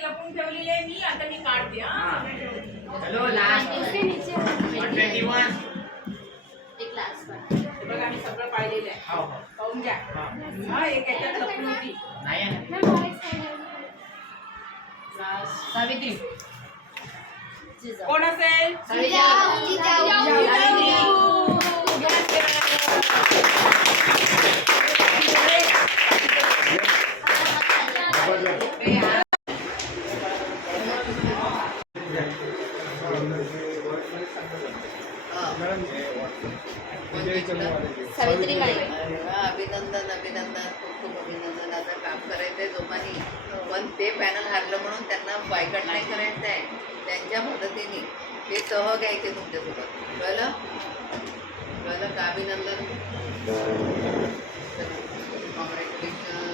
लपून ठेवलेली आहे मी. आता मी काढते. चलो लास्ट 121 बघा मी सगळं पाहिलेलं आहे. पाहून घ्या. हा एक याच्यात लपून होती. सावित्री कोण असेल? सावित्री माई. अभिनंदन अभिनंदन, खूप खूप अभिनंदन. आता काम करायचंय जोमानी, पण ते पॅनल हारलं म्हणून त्यांना बायकट नाही करायचं आहे. त्यांच्या मदतीने ते सह घ्यायचे तुमच्यासोबत. कळलं कळलं का? अभिनंदन, कॉंग्रॅच्युलेशन.